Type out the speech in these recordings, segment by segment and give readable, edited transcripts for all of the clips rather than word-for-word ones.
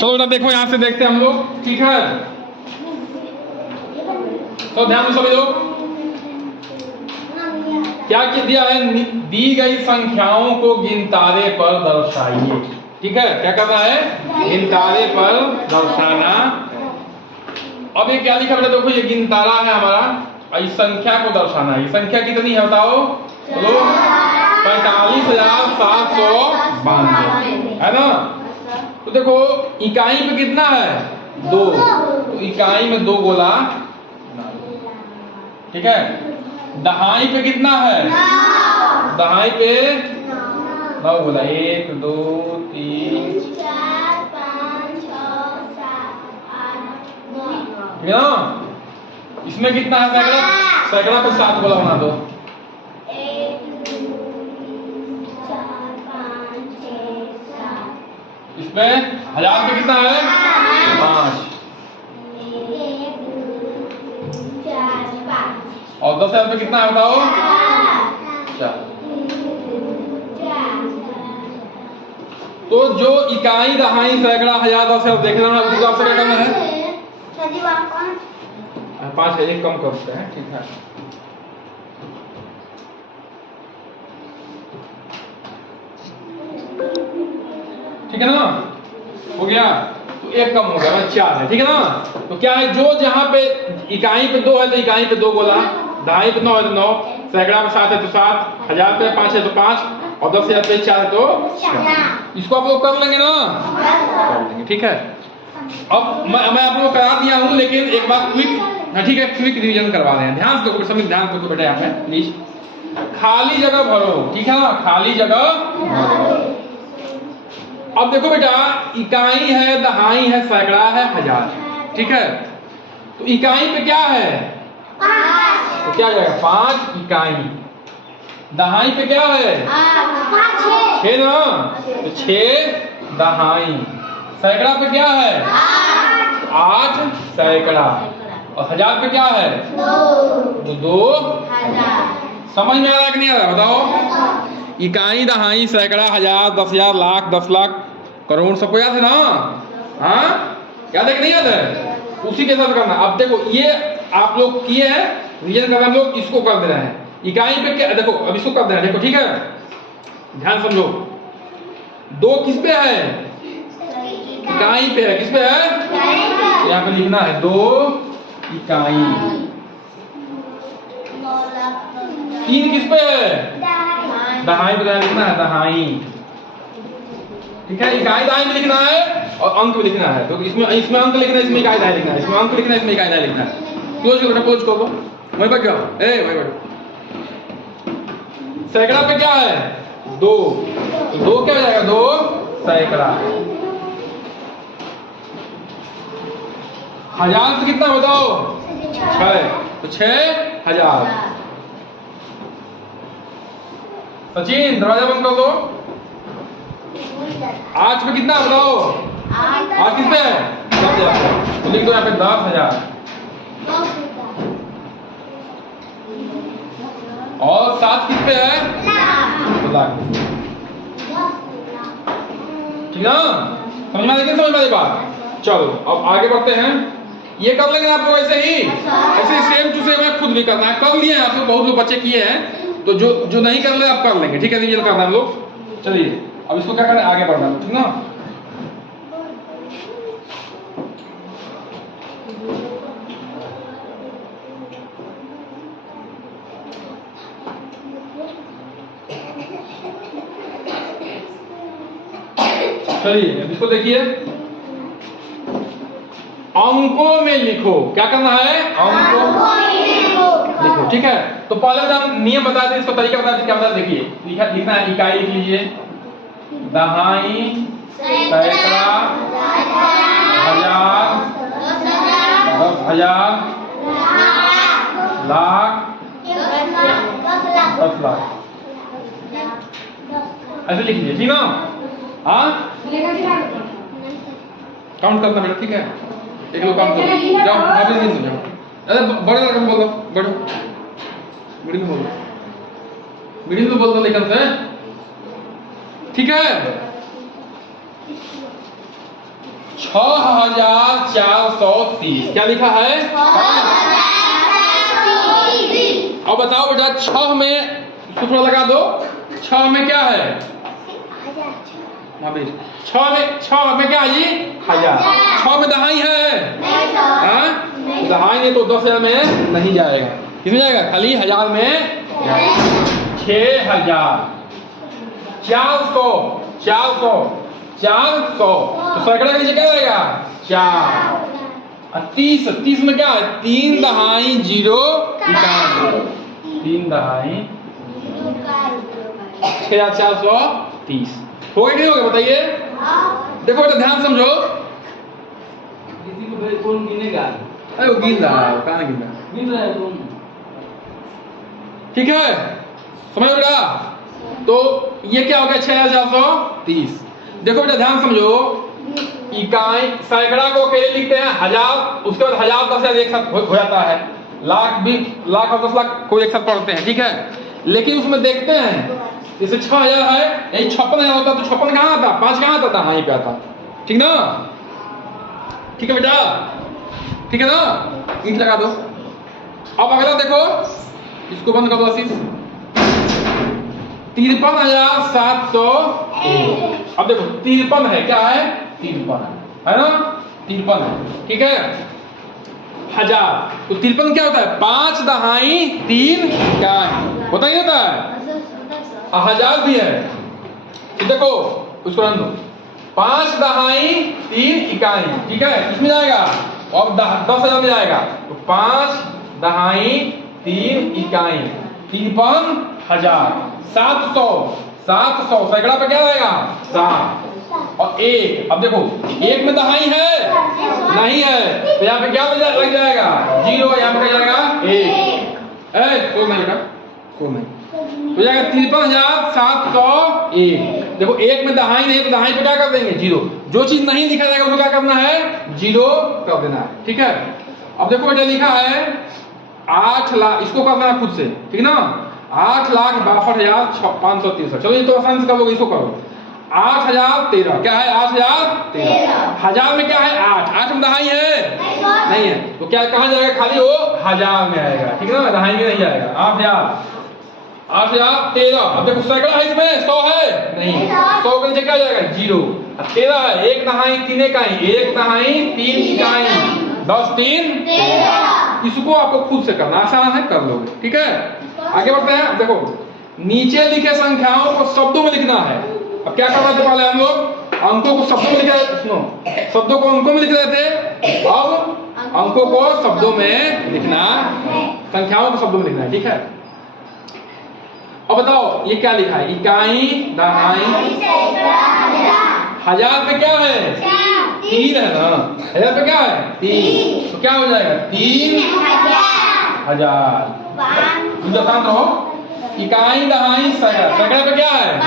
चलो बेटा देखो यहाँ से देखते हैं हम लोग, ठीक है। तो ध्यान से सभी लोग, क्या दिया है, दी गई संख्याओं को गिनतारे पर दर्शाइए, ठीक है। क्या करना है, गिनतारे पर दर्शाना। अब ये क्या लिखा बेटा, देखो ये गिनतारा है हमारा, इस संख्या को दर्शाना है। ये संख्या कितनी है बताओ, चलो 45,792 है ना। तो देखो इकाई पे कितना है, 2, तो इकाई में 2 गोला, ठीक है। दहाई पे कितना है, दहाई पे 9 गोला, 1 2 3 4 5 6 7 8 9, ठीक है ना। इसमें कितना है, सैकड़ा, सैकड़ा पे 7 गोला बना दो। 1 2 4 5 6 7, इसमें 1000 पे कितना है, 5, 1 2 4 5, और 10,000 पे कितना है बताओ, 4। तो जो इकाई, दहाई, सैकड़ा, 1000, 10,000 देखना है, उसको आपसे क्या करना है, 5 है, एक कम करते हैं, ठीक है। ठीक है ना, हो गया, तो एक कम हो गया, 4 है, ठीक है ना। तो क्या है, जो जहां पे इकाई पे 2 है तो इकाई पे 2 गोला, दहाई पे 9 है तो 9, सैकड़ा पे 7 है तो 7, 1000 पे 5 है तो 5, और 10,000 पे 4 है तो 4। इसको आप लोग कर लेंगे ना, कर लेंगे, ठीक है। अब मैं आप लोग करा दिया हूं, लेकिन एक बात क्विक, ठीक है, क्विक रिवीजन करवा रहे हैं। ध्यान से देखो, सभी ध्यान से बेटा, यहाँ पे प्लीज खाली जगह भरो, ठीक है ना, खाली जगह भरो। अब देखो बेटा, इकाई है, दहाई है, सैकड़ा है, 1000, ठीक है। तो इकाई पे क्या है, 5, तो क्या जाएगा, 5 इकाई। दहाई पे क्या है, 6 ना, तो 6 दहाई। सैकड़ा पे क्या है, 8 सैकड़ा। और 1000 पे क्या है, 2 1000। समझ में आ रहा है कि नहीं आ रहा, बताओ। इकाई, दहाई, सैकड़ा, 1000, 10,000, लाख, 10 लाख, करोड़, सबको याद है ना, हाँ, याद है कि नहीं याद है, उसी के साथ करना। अब देखो ये आप लोग किए हैं, रिवीजन करना, हम लोग इसको कर दे रहे हैं। इकाई पे क्या, देखो अब इसको कर दे रहे हैं, देखो, ठीक है, ध्यान समझो। 2 किस पे है, इकाई पे है, किस पे है, यहाँ पे लिखना है 2 इकाई। 3 किस पे है, दहाई पे लिखना है, दहाई, ठीक है। इकाई दहाई में लिखना है और अंक में लिखना है, तो इसमें अंक लिखना है, इसमें इकाई दहाई लिखना है, इसमें अंक लिखना है, इसमें इकाई दहाई लिखना है। क्लोज करो, क्लोज करो, वहीं बैठ जाओ, वहीं बैठो। सैकड़ा पे क्या है, 2, तो 2 क्या हो जाएगा, 2 सैकड़ा। 1000 से कितना बताओ, 6, तो 6,000। सचिन दरवाजा बंद कर दो। 8 पे कितना बताओ, 8 किस पे है, 10,000, तो लिख दो यहाँ पे 10,000। और 7 किस पे है, लाख, ठीक है ना। समझ में आ रही, समझ में आ रही बात। चलो अब आगे बढ़ते हैं, ये कर लेंगे आप लोग ऐसे ही, ऐसे सेम टू सेम खुद भी करना है। कर लिए हैं आप लोग, बहुत लोग बच्चे किए हैं, तो जो नहीं कर रहे आप कर लेंगे, ठीक है, रिवीजन करना हम लोग। चलिए अब इसको क्या करना है, आगे बढ़ना, ठीक ना। चलिए अब इसको देखिए, अंकों में लिखो, क्या करना है, अंकों में लिखो, ठीक है। तो पहले हम नियम बता दें, इसका तरीका बता दें, क्या बता, देखिए लिखना है, इकाई लिख लीजिए, दहाई, सैकड़ा, 1000, 10,000, लाख, 10 लाख, ऐसे लिख लीजिए, ठीक ना। हाँ, काउंट करना बेटा, ठीक है, एक लोग काउंट करो, जाओ वापस नहीं जाओ, अरे बड़े लड़के बोलो, बढ़ो, बड़ी में बोलो, मीडियम में बोल दो लेकिन से, ठीक है। 6430। क्या लिखा है? अब बताओ बेटा, 6 में इसको थोड़ा लगा दो। 6 में क्या है? 6 में क्या है जी? 1000। 6 में दहाई है? हाँ, दहाई नहीं तो 10,000 में नहीं जाएगा। किसमें जाएगा? खाली 1000 में जाएगा। 6400 400 तो सैकड़ा के नीचे क्या रहेगा? 4। और 30 में क्या है? 3 दहाई 0 इकाई। 3 दहाई 6430। हो गया कि नहीं हो गया बताइए? देखो बेटा ध्यान समझो। किसी को कौन गिनेगा? अरे वो गिन रहा है, कहाँ गिन रहा है? गिन रहा है तुम। ठीक है, समझ बेटा। तो ये क्या हो गया? 6430। देखो बेटा ध्यान समझो। इकाई सैकड़ा को अकेले लिखते हैं 1000, उसके बाद 1000 10,000 एक साथ हो जाता है। लाख भी, लाख और 10 लाख को एक साथ पढ़ते हैं। ठीक है, लेकिन उसमें देखते हैं जैसे 6000 है, यही 56,000 होता तो 56 कहाँ आता? 5 कहाँ आता था? हाँ, यहीं पे आता। ठीक ना? ठीक है बेटा, ठीक है ना? ईंट लगा दो। अब अगला देखो, इसको बंद कर दो आशीष। 53,701। अब देखो 53 है, क्या है? 53 है ना? 53 है, ठीक है। 1000 तो 53 क्या होता है? 5 दहाई 3 इकाई होता ही होता है। 1000 भी है तो देखो उसको रन दो। 5 दहाई 3 इकाई, ठीक है, इसमें जाएगा। अब 10,000 में जाएगा तो 5 दहाई 3 इकाई 53,000। 700 सैकड़ा पे क्या रहेगा? 7 और 1। अब देखो 1 में दहाई है? नहीं है, तो यहाँ पे क्या लग जाएगा? 0। यहाँ पे क्या जाएगा? 1। तो नहीं बेटा, तो नहीं तो जाएगा 53,701। देखो 1 में दहाई नहीं, तो दहाई पे क्या कर देंगे? 0। जो चीज नहीं लिखा जाएगा उसको क्या करना है? 0 कर देना है। ठीक है, अब देखो बेटा लिखा है 8 लाख, इसको करना है खुद से, ठीक ना? 8,62,563। चलो ये तो आसान से कर लोगे, इसको करो। 8,013 क्या है? 8,013। 1000 में क्या है? 8 में दहाई है? नहीं है, तो क्या कहाँ जाएगा? खाली वो 1000 में आएगा। ठीक है ना? दहाई में नहीं जाएगा। 8,013। अब देखो सैकड़ा है इसमें? 100 है? नहीं, 100 के नीचे क्या जाएगा? 0। 13 है, 1 दहाई 3 इकाई, 1 दहाई 3 इकाई 10 3 13। इसको आपको खुद से करना आसान है, कर लोगे। ठीक है, आगे बढ़ते हैं। देखो नीचे लिखे संख्याओं को शब्दों में लिखना है। अब क्या करना था? पहले हम लोग अंकों को शब्दों में लिख रहे, सुनो, शब्दों को अंकों में लिख रहे थे। अब अंकों को शब्दों में लिखना, संख्याओं को शब्दों में लिखना है। ठीक है, अब बताओ ये क्या लिखा है? इकाई दहाई 1000 पे क्या है? 3 है ना? 1000 पे क्या है? 3। तो क्या हो जाएगा? 3,000। शांत रहो। इकाई दहाई सैकड़ा, सैकड़ा पे क्या है?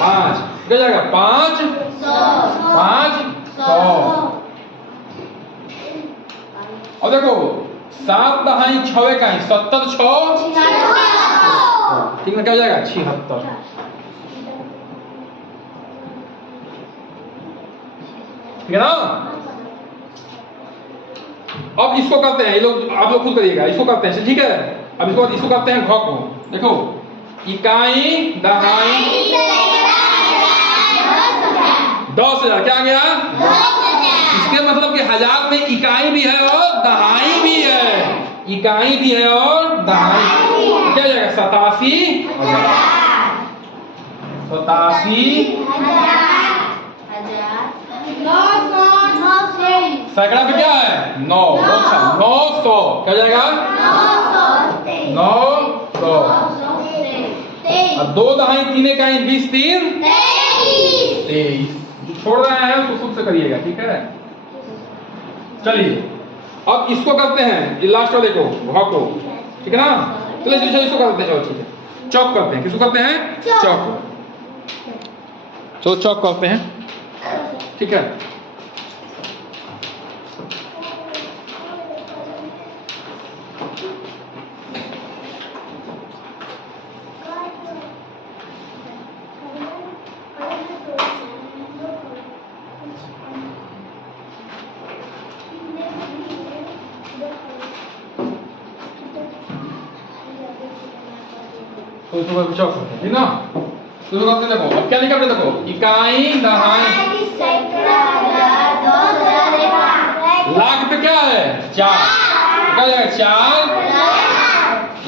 5। क्या जाएगा? 500। और देखो 7 दहाई 6 इकाई 70 6 ठीक है, क्या हो जाएगा? 76। ठीक है ना? अब इसको करते हैं, ये लोग आप लोग खुद करिएगा। इसको करते हैं, ठीक है। अब इसको करते हैं घ को। देखो इकाई दहाई 10,000 क्या आ गया? इसके मतलब कि 1000 में इकाई भी है और दहाई भी है। इकाई भी है और दहाई क्या जाएगा? 87,000। 87,000। सैकड़ा पे क्या है? 9। 900 क्या जाएगा? 900। और 2 दहाई 3 इकाई 20 3 23। जो छोड़ रहे हैं उसको खुद से करिएगा। ठीक है, चलिए अब इसको करते हैं, लास्ट वाले को, घ को। ठीक है ना? चलिए इसको करते हैं। ठीक है, चौक करते हैं। किसको करते हैं? चौक। चलो चौक करते हैं। ठीक है, तो इसको कुछ और करते हैं, ठीक ना। तो इसको करते देखो, अब क्या लिखा है देखो, इकाई दहाई लाख पे क्या है 4, क्या जाएगा 4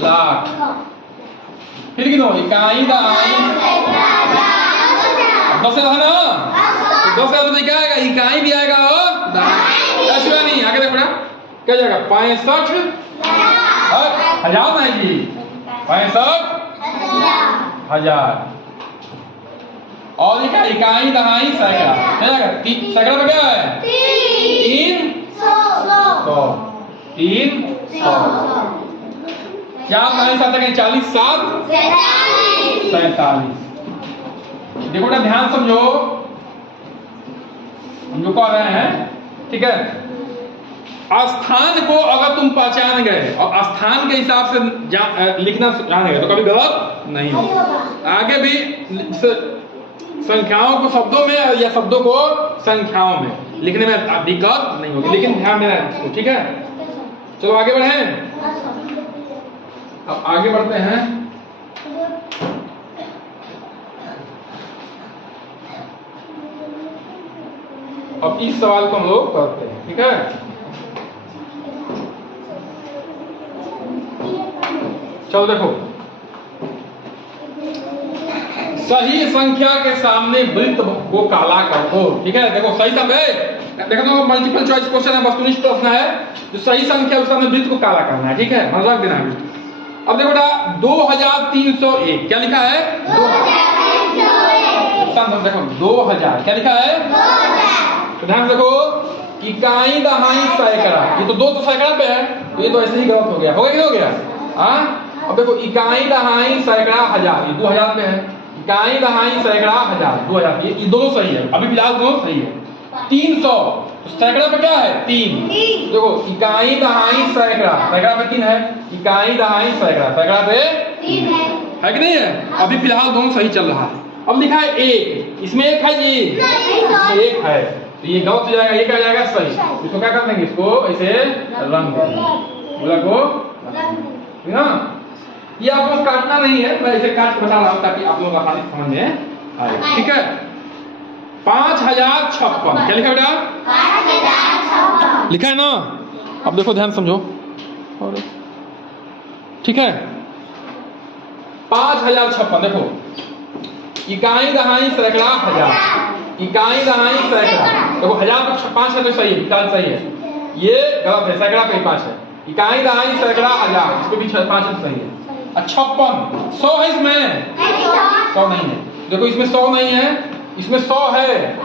लाख। फिर गिनो, इकाई दहाई 10,000 है ना, 10,000 रुपये क्या आएगा, इकाई भी आएगा और दहाई, ऐसा नहीं आगे देखो ना क्या जाएगा 65,000 नहीं जी, 65,000। और क्या इकाई दहाई सैकड़ा क्या जाएगा, सैकड़ा पे क्या है 300, 300। 4 दहाई 7 40 7 47। देखो ना ध्यान समझो, हम जो कह रहे हैं, ठीक है। स्थान को अगर तुम पहचान गए और स्थान के हिसाब से लिखना जान गए तो कभी गलत नहीं होगा। आगे भी संख्याओं को शब्दों में या शब्दों को संख्याओं में लिखने में दिक्कत नहीं होगी, लेकिन ध्यान देना है इसको, ठीक है। चलो आगे बढ़े, अब आगे बढ़ते हैं। अब इस सवाल को हम लोग करते हैं, ठीक है। चलो देखो, सही संख्या के सामने वृत्त को काला कर दो, ठीक है। देखो सही सब है, देखो तो मल्टीपल चॉइस क्वेश्चन है, वस्तुनिष्ठ प्रश्न है। जो सही संख्या उसके सामने वृत्त को काला करना है, ठीक है, मन रख देना है। अब देखो बेटा 2301 क्या लिखा है, 2301। देखो 2000 क्या लिखा है, 2000। तो ध्यान देखो, इकाई दहाई सैकड़ा, ये तो 2 तो सैकड़ा पे है, तो ये तो ऐसे ही गलत हो गया, होगा कि हो गया, हाँ। अब देखो इकाई दहाई सैकड़ा 1000, ये 2000 पे है। इकाई दहाई सैकड़ा 1000 2000, ये दोनों सही है, अभी फिलहाल दोनों सही है। 300 तो सैकड़ा पे क्या है 3। देखो इकाई दहाई सैकड़ा, सैकड़ा पे 3 है, इकाई दहाई सैकड़ा, सैकड़ा पे 3 है कि नहीं है। अभी फिलहाल दोनों सही चल रहा है। अब लिखा है 1, इसमें 1 है जी, इसमें 1 है, तो ये गलत हो जाएगा, ये क्या जाएगा सही। इसको क्या कर देंगे, इसको ऐसे रंग देंगे, ठीक ना। ये आप लोग काटना नहीं है, मैं इसे काट के बता रहा हूं ताकि आप लोग आसानी समझ में आए, ठीक है। 5056 क्या लिखा बेटा, 5056 लिखा है ना। अब देखो ध्यान समझो, और ठीक है 5056 देखो, इकाई दहाई सैकड़ा 1000, इकाई दहाई सैकड़ा, देखो 1000 तो 5 है तो सही है, विकल्प सही है, ये गलत है, सैकड़ा पे 5 है। इकाई दहाई सैकड़ा 1000, इसको भी 5 है तो सही है। 56 100 है इसमें, 100 नहीं है, देखो इसमें 100 नहीं है, इसमें 100 है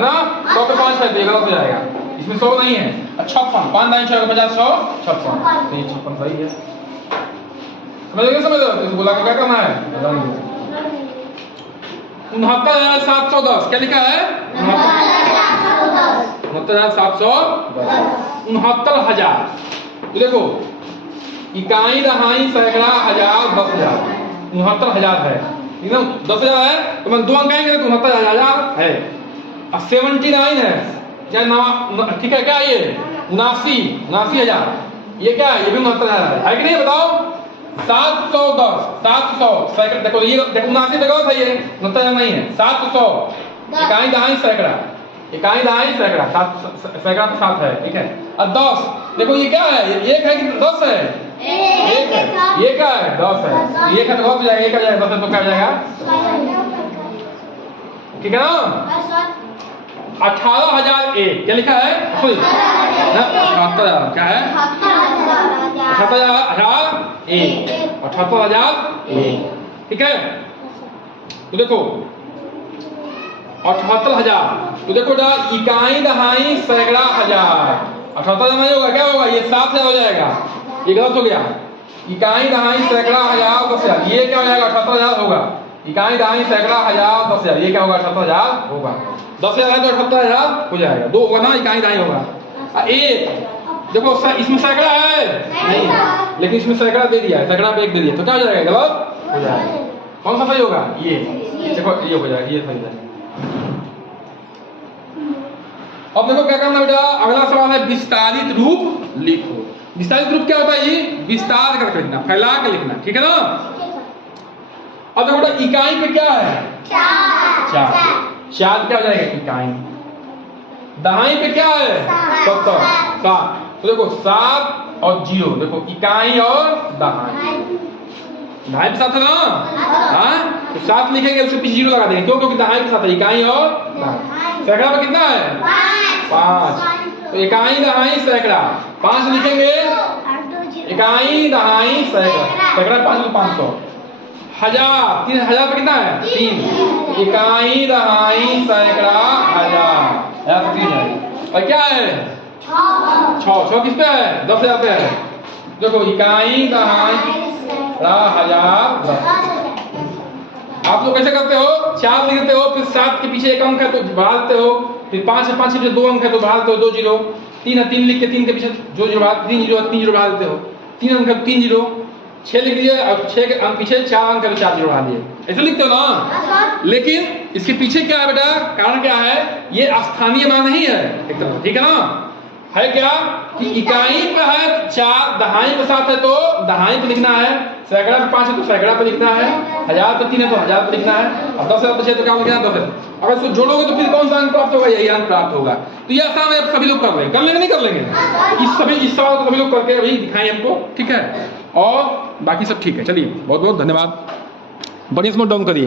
ना, 100 पे 5 है तो गलत हो जाएगा, इसमें 100 नहीं है। 56 5 9 6 50 100 56, तो ये 56 सही है। समझ लो, इसको बोला क्या करना है, 69,710 क्या लिखा है, 69,710, 69,000। तो देखो इकाई दहाई सैकड़ा 1000 10,000, 69,000 है, एकदम 10,000 है तो मैं 2 अंक आएंगे तो 69,000 है। और 79 है, ठीक है, क्या ये 79,000, ये क्या है, ये भी 69,000 है कि नहीं, बताओ। 710 700 सैकड़ा, देखो ये देखो 79 जगह था, ये 69,000 नहीं है। 700 इकाई दहाई सैकड़ा, इकाई दहाई सैकड़ा, 7 सैकड़ा तो 7 है, ठीक है। और 10 देखो ये क्या है, ये 1 है कि 10 है, 1 है, ये क्या है 10 है, ये का तो हो जाएगा, ये का जाएगा 10 है तो क्या जाएगा, ठीक है ना। 18,001 क्या लिखा है, 78,000 क्या है, 78,001, 78,001, ठीक है। तो देखो 78,000, तो देखो इकाई दहाई सैकड़ा 1000, 78,000 नहीं होगा, क्या होगा, ये 7,000 हो जाएगा, ये गलत हो गया। इकाई दहाई सैकड़ा 1000 10,000, ये क्या हो जाएगा 78,000 होगा। इकाई दहाई सैकड़ा 1000 10,000, ये क्या होगा 78,000 होगा। 10,000 है तो 78,000 हो जाएगा, 2 होगा ना, इकाई दहाई होगा। 1 देखो इसमें सैकड़ा है नहीं, लेकिन इसमें सैकड़ा दे दिया है, सैकड़ा पे 1 दे दिया तो क्या हो जाएगा, गलत हो जाएगा। कौन सा सही होगा, ये देखो ये हो जाएगा, ये सही जाएगा। अब देखो क्या करना बेटा, अगला सवाल है विस्तारित रूप लिखो। विस्तारित रूप क्या होता है, ये विस्तार करके लिखना, फैला के लिखना, ठीक है ना। अब देखो बेटा इकाई पे क्या है? 4। 4 क्या हो जाएगा? इकाई। दहाई पे क्या है? 7। तो देखो 7 और 0, देखो इकाई और दहाई। दहाई के साथ है ना? हाँ, तो 7 लिखेंगे उसके पीछे 0 लगा देंगे। क्यों? क्योंकि दहाई के साथ है इकाई और दहाई। सैकड़ा पे कितना है? 5। तो इकाई दहाई सैकड़ा 5 लिखेंगे। इकाई दहाई सैकड़ा, सैकड़ा 5 तो 500। 1000, 3000 पे कितना है? 3। इकाई दहाई सैकड़ा 1000, 3 है। और क्या है? 6 किस पे है? 10,000 पे है। देखो इकाई दहाई 1000। आप लोग कैसे करते हो? 4 लिखते हो, फिर 7 के पीछे 1 अंक है तो बढ़ा देते हो, फिर 5 है, 5 के पीछे 2 अंक है तो बढ़ा देते हो 2 0। 3 है, 3 लिख के 3 के पीछे 2 0 बढ़ा, 3 0 3 0 बढ़ा देते हो। 3 अंक है 3 0। 6 लिख दिए और 6 के अंक पीछे 4 अंक है तो 4 0 बढ़ा दिए। ऐसे लिखते हो ना? लेकिन इसके पीछे क्या है बेटा? कारण क्या है? ये स्थानीय मान नहीं है एक तरह, ठीक है ना? है क्या कि इकाई पे है 4, दहाई पे 7 है तो दहाई पे लिखना है, सैकड़ा पे 5 है तो सैकड़ा पे लिखना है, 1000 पे 3 है तो 1000 पे लिखना है, और 10,000 पे 6 तो क्या लिखना है? 10,000। अगर इसको जोड़ोगे तो फिर कौन सा अंक प्राप्त होगा? यही अंक प्राप्त होगा। तो ये आसान है, सभी लोग कर लेंगे नहीं कर लेंगे? इस सवाल को सभी लोग करके अभी दिखाएं हमको, ठीक है? और बाकी सब ठीक है। चलिए बहुत बहुत धन्यवाद। बढ़िया से नोट डाउन करिए।